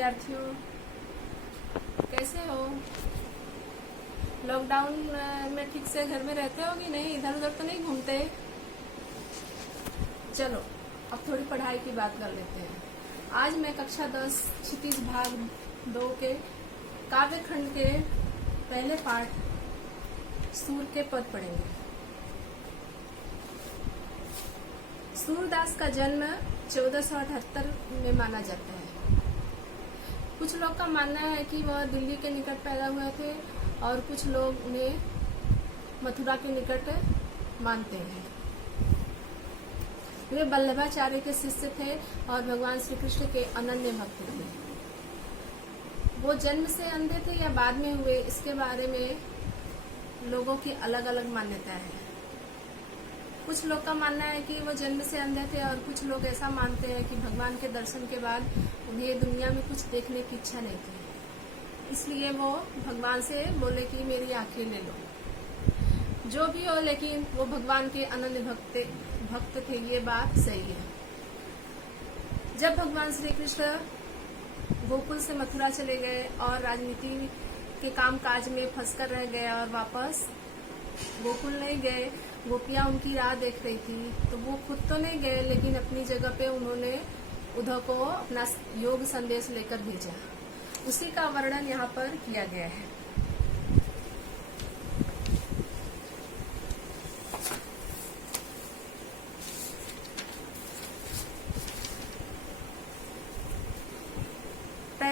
विद्यार्थियों, कैसे हो? लॉकडाउन में ठीक से घर में रहते हो कि नहीं? इधर उधर तो नहीं घूमते? चलो अब थोड़ी पढ़ाई की बात कर लेते हैं। आज मैं कक्षा 10 क्षितिज भाग 2 के काव्य खंड के पहले पाठ सूर के पद पढ़ेंगे। सूरदास का जन्म 1478 में माना जाता है। कुछ लोग का मानना है कि वह दिल्ली के निकट पैदा हुए थे और कुछ लोग उन्हें मथुरा के निकट मानते हैं। वे वल्लभाचार्य के शिष्य थे और भगवान श्री कृष्ण के अनन्य भक्त थे। वो जन्म से अंधे थे या बाद में हुए, इसके बारे में लोगों की अलग अलग मान्यता है। कुछ लोग का मानना है कि वो जन्म से अंधे थे और कुछ लोग ऐसा मानते हैं कि भगवान के दर्शन के बाद उन्हें दुनिया में कुछ देखने की इच्छा नहीं थी, इसलिए वो भगवान से बोले कि मेरी आंखें ले लो। जो भी हो, लेकिन वो भगवान के अनन्य भक्त थे, ये बात सही है। जब भगवान श्री कृष्ण गोकुल से मथुरा चले गए और राजनीति के काम काज में फंसकर रह गए और वापस गोकुल नहीं गए, गोपियां उनकी राह देख रही थी, तो वो खुद तो नहीं गए, लेकिन अपनी जगह पे उन्होंने उद्धव को अपना योग संदेश लेकर भेजा। उसी का वर्णन यहाँ पर किया गया है।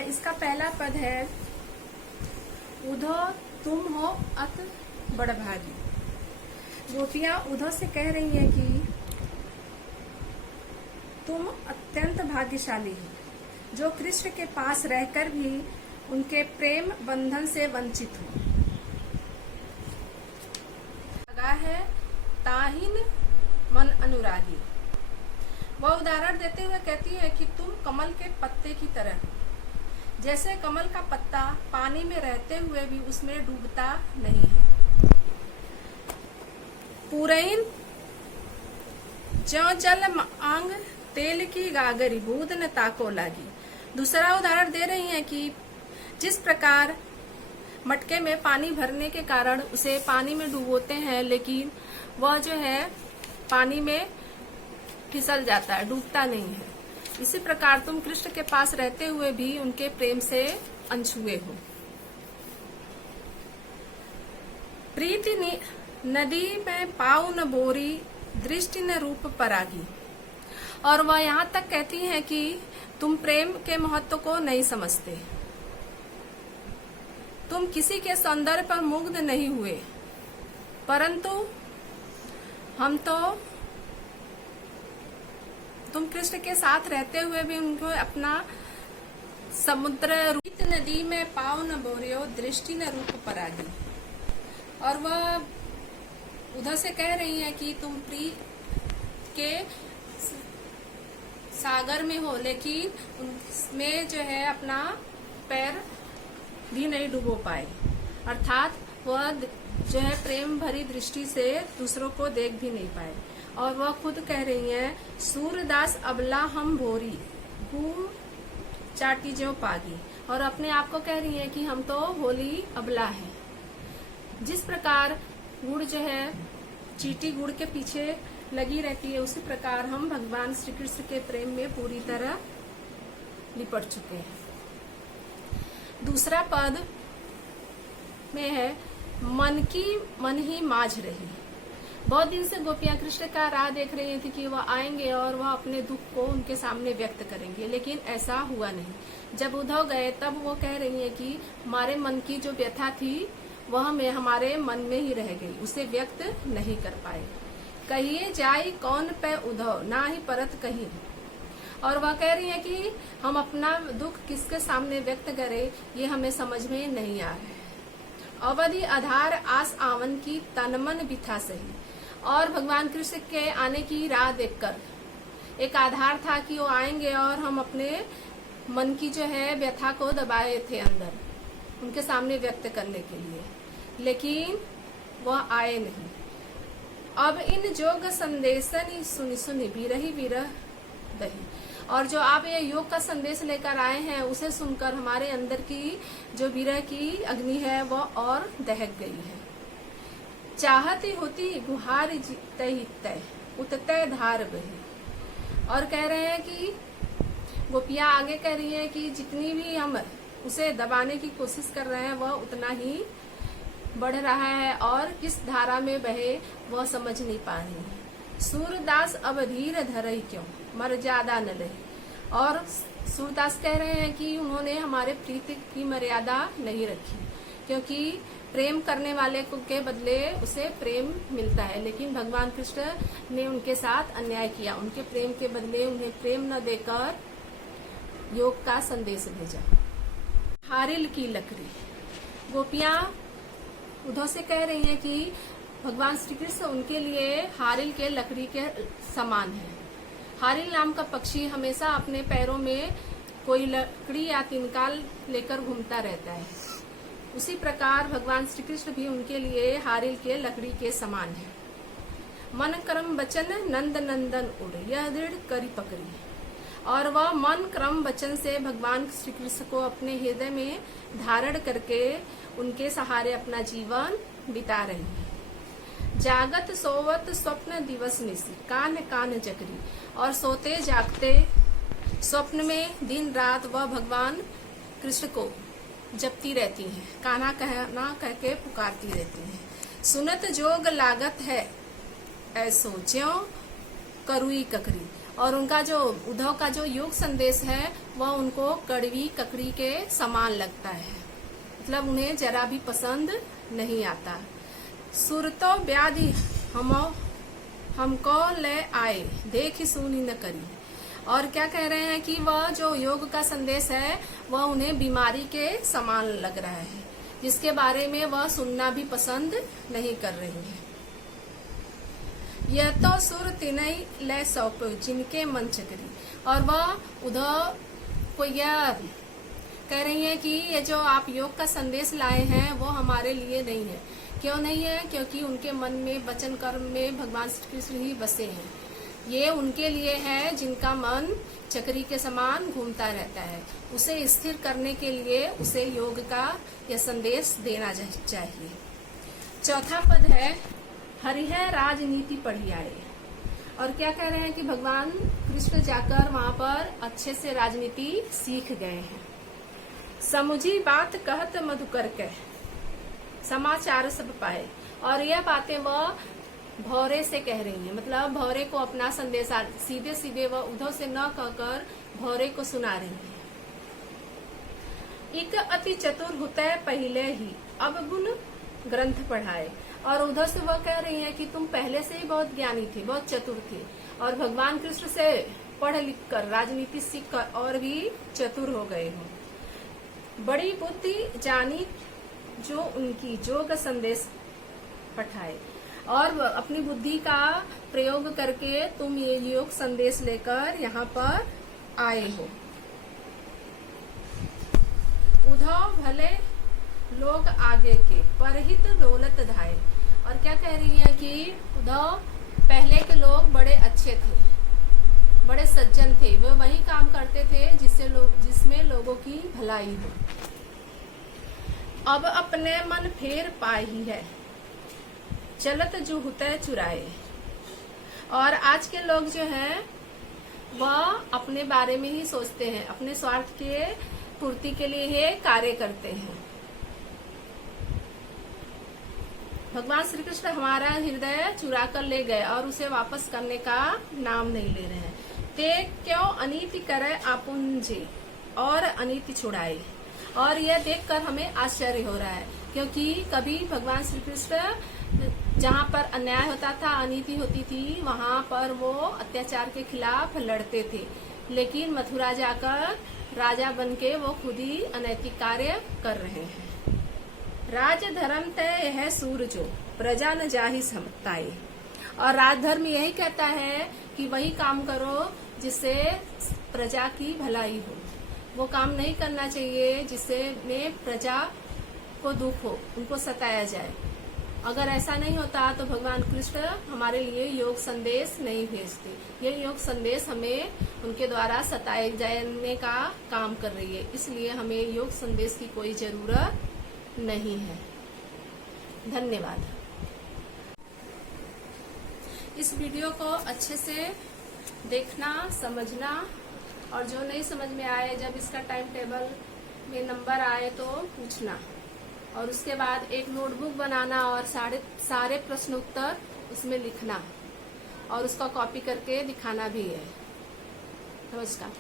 इसका पहला पद है, उद्धव तुम हो अत बड़भागी। गोपियां उद्धव से कह रही हैं कि तुम अत्यंत भाग्यशाली हो जो कृष्ण के पास रहकर भी उनके प्रेम बंधन से वंचित हो। लगा है ताहिन मन अनुरागी। वह उदाहरण देते हुए कहती है कि तुम कमल के पत्ते की तरह हो। जैसे कमल का पत्ता पानी में रहते हुए भी उसमें डूबता नहीं है। पूरैन ज्यों जल आंग तेल की गागरी बूंद न ताको लागी। दूसरा उदाहरण दे रही हैं कि जिस प्रकार मटके में पानी भरने के कारण उसे पानी में डुबोते हैं, लेकिन वह जो है पानी में फिसल जाता है, डूबता नहीं है, इसी प्रकार तुम कृष्ण के पास रहते हुए भी उनके प्रेम से अनछुए हो। प्रीति नदी में पाऊ न बोरी दृष्टि न रूप परागी। और वह यहाँ तक कहती हैं कि तुम प्रेम के महत्व को नहीं समझते, तुम किसी के सौंदर्य पर मुग्ध नहीं हुए, परंतु हम तो तुम कृष्ण के साथ रहते हुए भी उनको अपना समुद्र रूप नदी में पाव न बोरियो दृष्टि न रूप परागी। और वह उधर से कह रही है कि तुम प्रिय के सागर में हो, लेकिन उनमें जो है अपना पैर भी नहीं डुबो पाए, अर्थात वह जो है प्रेम भरी दृष्टि से दूसरों को देख भी नहीं पाए। और वह खुद कह रही है, सूरदास अबला हम भोरी घूम चाटी जो पागी। और अपने आप को कह रही है कि हम तो होली अबला है। जिस प्रकार गुड़ जो है चीटी गुड़ के पीछे लगी रहती है, उसी प्रकार हम भगवान श्री कृष्ण के प्रेम में पूरी तरह लिपट चुके हैं। दूसरा पद में है, मन ही माझ रही। बहुत दिन से गोपियां कृष्ण का राह देख रही थी कि वह आएंगे और वह अपने दुख को उनके सामने व्यक्त करेंगे, लेकिन ऐसा हुआ नहीं। जब उद्धव गए तब वो कह रही है कि हमारे मन की जो व्यथा थी वह हमारे मन में ही रह गई, उसे व्यक्त नहीं कर पाए। कहिए जाई कौन पे उद्धव ना ही परत कहीं। और वह कह रही है कि हम अपना दुख किसके सामने व्यक्त करें, ये हमें समझ में नहीं आ रहा है। अवधि आधार आस आवन की तन मन बिथा सही। और भगवान कृष्ण के आने की राह देखकर एक आधार था कि वो आएंगे और हम अपने मन की जो है व्यथा को दबाए थे अंदर उनके सामने व्यक्त करने के लिए, लेकिन वह आए नहीं। अब इन जोग संदेशन सुनि सुनि विरही विरह दही। और जो आप ये योग का संदेश लेकर आए हैं उसे सुनकर हमारे अंदर की जो विरह की अग्नि है वो और दहक गई है। चाहती होती गुहार जीतय तय उततय धार बही। और कह रहे हैं कि गोपियां आगे कह रही हैं कि जितनी भी हम उसे दबाने की कोशिश कर रहे हैं वह उतना ही बढ़ रहा है और किस धारा में बहे वह समझ नहीं पा रही है। सूरदास अब धीर धरई क्यों मर ज्यादा न रही। और सूरदास कह रहे हैं कि उन्होंने हमारे प्रीति की मर्यादा नहीं रखी, क्योंकि प्रेम करने वाले के बदले उसे प्रेम मिलता है, लेकिन भगवान कृष्ण ने उनके साथ अन्याय किया। उनके प्रेम के बदले उन्हें प्रेम न देकर योग का संदेश भेजा। हारिल की लकड़ी। गोपियां उद्धव से कह रही हैं कि भगवान श्री कृष्ण उनके लिए हारिल के लकड़ी के समान है। हारिल नाम का पक्षी हमेशा अपने पैरों में कोई लकड़ी या तिनका लेकर घूमता रहता है। उसी प्रकार भगवान श्री कृष्ण भी उनके लिए हारिल के लकड़ी के समान है। मन कर्म वचन नंद नंदन उड़ यह दृढ़ करी पकड़ी। और वह मन क्रम वचन से भगवान श्री कृष्ण को अपने हृदय में धारण करके उनके सहारे अपना जीवन बिता रही है। जागत सोवत स्वप्न दिवस निशी कान कान जकरी। और सोते जागते स्वप्न में दिन रात वह भगवान कृष्ण को जपती रहती हैं, कान्हा कहना कहके पुकारती रहती हैं। सुनत जोग लागत है ऐसो ज्यों करुई ककरी। और उनका जो उद्धव का जो योग संदेश है वह उनको कड़वी ककड़ी के समान लगता है, मतलब उन्हें जरा भी पसंद नहीं आता। सुरतो व्याधि हमको ले आए देख सुनी न करी। और क्या कह रहे हैं कि वह जो योग का संदेश है वह उन्हें बीमारी के समान लग रहा है, जिसके बारे में वह सुनना भी पसंद नहीं कर रही है। यह तो सुर तिनई ले सौंप जिनके मन चकरी। और वह उधर को यह कह रही है कि ये जो आप योग का संदेश लाए हैं वो हमारे लिए नहीं है। क्यों नहीं है? क्योंकि उनके मन में वचन कर्म में भगवान श्री कृष्ण ही बसे हैं। ये उनके लिए है जिनका मन चक्री के समान घूमता रहता है। उसे स्थिर करने के लिए उसे योग का यह संदेश देना चाहिए। चौथा पद है हरिहर राजनीति पढ़ी आए। और क्या कह रहे हैं कि भगवान कृष्ण जाकर वहां पर अच्छे से राजनीति सीख गए हैं। समुझी बात कहत मधुकर कह समाचार सब पाए। और यह बातें वह भौरे से कह रही हैं, मतलब भौरे को अपना संदेश सीधे सीधे वह उद्धव से न कहकर भौरे को सुना रही है। एक अति चतुर हुतै पहले ही अब गुण ग्रंथ पढ़ाए। और उधर से वह कह रही है कि तुम पहले से ही बहुत ज्ञानी थे, बहुत चतुर थे, और भगवान कृष्ण से पढ़ लिख कर राजनीति सीख कर और भी चतुर हो गए हो। बड़ी बुद्धि जानी जो उनकी जोग संदेश पठाए। और अपनी बुद्धि का प्रयोग करके तुम ये योग संदेश लेकर यहाँ पर आए हो। उद्धव भले लोग आगे के परहित दौलत धाये। और क्या कह रही है कि उद्धव पहले के लोग बड़े अच्छे थे, बड़े सज्जन थे, वे वही काम करते थे जिसमें लोगों की भलाई हो। अब अपने मन फेर पाई है चलत जो हुतै चुराए। और आज के लोग जो हैं वह अपने बारे में ही सोचते हैं, अपने स्वार्थ के पूर्ति के लिए ही कार्य करते हैं। भगवान श्री कृष्ण हमारा हृदय चुरा कर ले गए और उसे वापस करने का नाम नहीं ले रहे हैं। ते क्यों अनीति करे आपुंजे और अनीति छुड़ाए। और यह देखकर हमें आश्चर्य हो रहा है, क्योंकि कभी भगवान श्री कृष्ण जहाँ पर अन्याय होता था, अनीति होती थी, वहाँ पर वो अत्याचार के खिलाफ लड़ते थे, लेकिन मथुरा जाकर राजा बनके वो खुद ही अनैतिक कार्य कर रहे हैं। राज धर्म तय है सूरजो प्रजा न जाहि समताए। और राजधर्म यही कहता है कि वही काम करो जिससे प्रजा की भलाई हो। वो काम नहीं करना चाहिए जिससे में प्रजा को दुख हो, उनको सताया जाए। अगर ऐसा नहीं होता तो भगवान कृष्ण हमारे लिए योग संदेश नहीं भेजते। ये योग संदेश हमें उनके द्वारा सताए जाने का काम कर रही है, इसलिए हमें योग संदेश की कोई जरूरत नहीं है। धन्यवाद। इस वीडियो को अच्छे से देखना, समझना, और जो नहीं समझ में आए जब इसका टाइम टेबल में नंबर आए तो पूछना, और उसके बाद एक नोटबुक बनाना और सारे प्रश्न उत्तर उसमें लिखना और उसका कॉपी करके दिखाना भी है। नमस्कार।